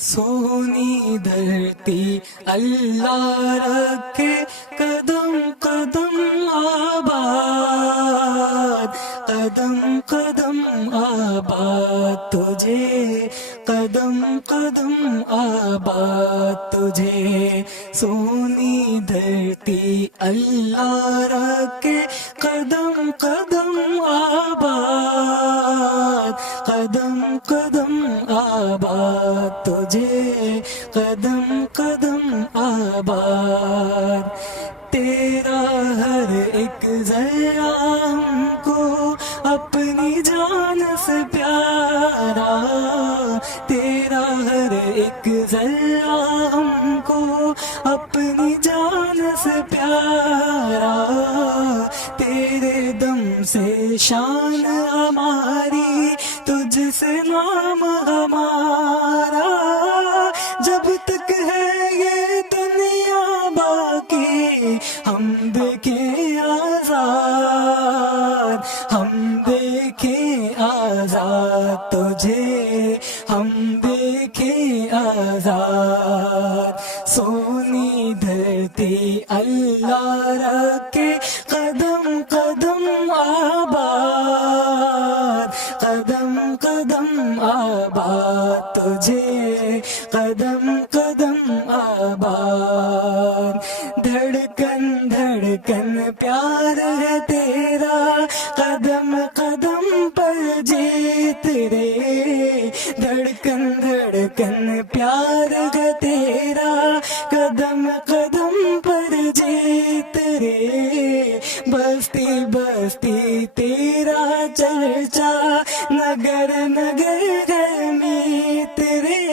سونی دھرتی اللہ رکھے قدم قدم آباد، قدم قدم آباد تجھے، قدم قدم آباد تجھے، سونی دھرتی اللہ رکھے قدم قدم آباد، قدم قدم آباد تجھے، قدم قدم آباد۔ تیرا ہر ایک ذرہ ہم کو اپنی جان سے پیارا، تیرا ہر ایک ذرہ ہم کو اپنی جان سے پیارا، تیرے دم سے شان ہماری، تجھ سے نام ہمارا، جب تک ہے یہ دنیا باقی ہم دیکھیں آزاد، ہم دیکھیں آزاد تجھے، ہم دیکھیں آزاد۔ سونی دھرتی اللہ رکھے قدم قدم آباد، قدم قدم آباد تجھے، قدم قدم آباد۔ دھڑکن دھڑکن پیار ہے تیرا، قدم قدم پر جیت رے، دھڑکن دھڑکن پیار ہے تیرا، قدم قدم پر جیت رے، بستی بستی تیرا چرچا، نگر نگر ہے میت رے،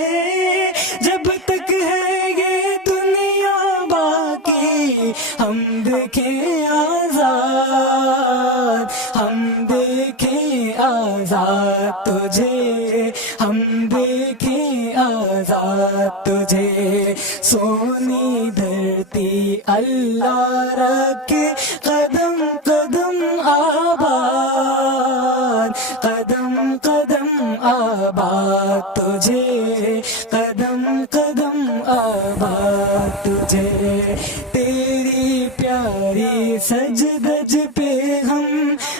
جب تک ہے یہ دنیا باقی ہم دیکھیں آزاد، ہم دیکھیں آزاد تجھے، ہم دیکھیں آزاد تجھے، سونی دھرتی اللہ رکھے قدم قدم آباد، قدم قدم آباد تجھے، قدم قدم آباد تجھے۔ تیری پیاری سج دج پہ ہم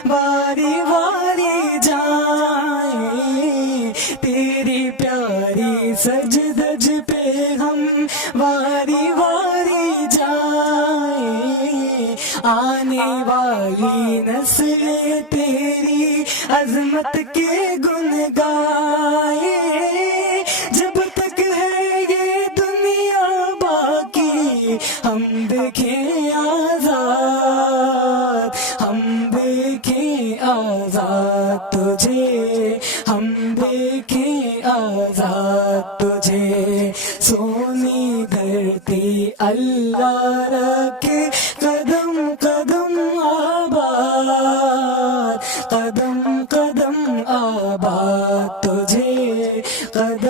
واری واری جائیں، تیری پیاری سج دج پہ ہم واری واری جائیں، آنے والی نسلیں تیری عظمت کے گن گائیں، جب تک ہے یہ دنیا باقی ہم دیکھیں آزاد، ہم دیکھیں آزاد تجھے، ہم دیکھیں آزاد تجھے، سونی دھرتی اللہ رکھے قدم قدم آباد، قدم قدم آباد تجھے، قدم